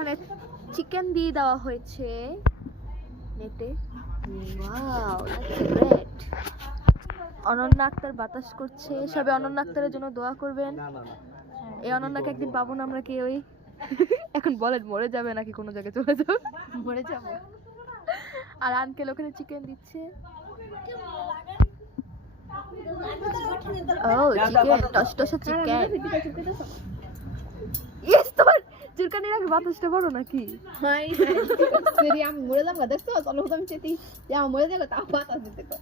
এখানে চিকেন দিয়ে দেওয়া হয়েছে নেটে। Wow, that's great. Ananya Akter বাতাস করছে, সবাই অনন্যা আক্তারের জন্য দোয়া করবেন। এই অনন্যাকে একদিন পাবো না আমরা কেউই। এখন বলেন মরে যাবে নাকি কোনো জায়গায় চলে যাবে? মরে যাব। আর আঙ্কেল ওখানে চিকেন দিচ্ছে। ও চিকেন, টসটসা চিকেন। ইয়েস, তোমার চুলকানির আগে বাতাসটা বড় নাকি? হাই সেরি আমি মরে যাব দেখছো চলো আমি চেতি যে আমি মরে যাব তাও বাতাস দিতে কো।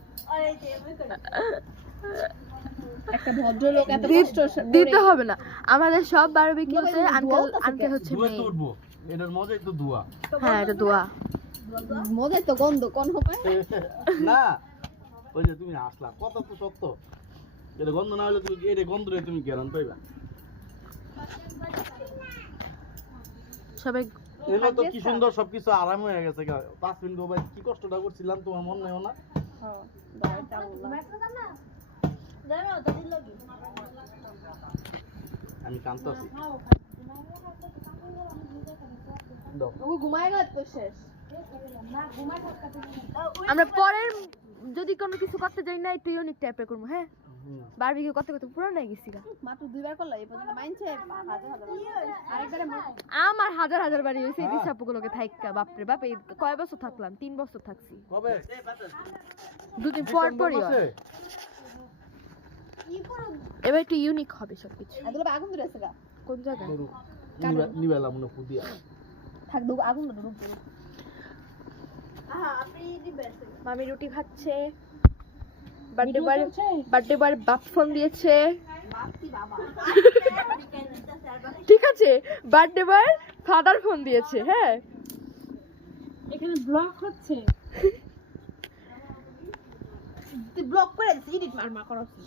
একটা ভদ্রলোক এত কষ্ট দিতে হবে না, আমাদের সব বারবিকিউতে আঙ্কেল হচ্ছে মেয়ে। এটার মজাই তো দোয়া। হ্যাঁ, এটা দোয়া। মজা তো গন্ধ কোন হবে না, ওই যে তুমি আসলা কত তো সত্য। এটা গন্ধ না হলে তুমি এটা গন্ধরে তুমি গ্যারান্টি পাইবা। সবাই এগুলো তো কি সুন্দর সবকিছু আরাম হয়ে গেছে। 5 মিনিট ভাই কি কষ্টটা করছিলাম তোমার মনে নেও না? হ্যাঁ দাঁড়াটা বললাম আমি কাঁদতেছি। দাও। ও ঘুমায় গেল তো শেষ। আমরা পরের যদি কোনো কিছু করতে যাই না একটু ইউনিক টাইপের করবো। হ্যাঁ, বারবিকিউ করতে করতে পুরো নাই গেছি গা। মাত্র দুইবার করলা এই পর্যন্ত মাইনছে হাজার হাজার আরেকবারে আমার হাজার হাজার বাড়ি হয়েছে এই সাপুগুলোকে থাইকা। বাপরে বাপ, এই কয় বছর থাকলাম? 3 বছর থাকছি। কবে? দুদিন পর পরই হয়। এবার একটু ইউনিক হবে সবকিছু। এগুলো আগুন ধরেছে গা কোন জায়গায়? নিবেলা মনে ফুদিয়া। থাক দু আগুন ধরে রূপ মামি রুটি খাচ্ছে। বার্থডে বয় বাপ ফোন দিয়েছে। ঠিক আছে, বার্থডে বয় ফাদার ফোন দিয়েছে। হ্যাঁ, এখানে ব্লক হচ্ছে তুই ব্লক করে এডিট মার করছিস।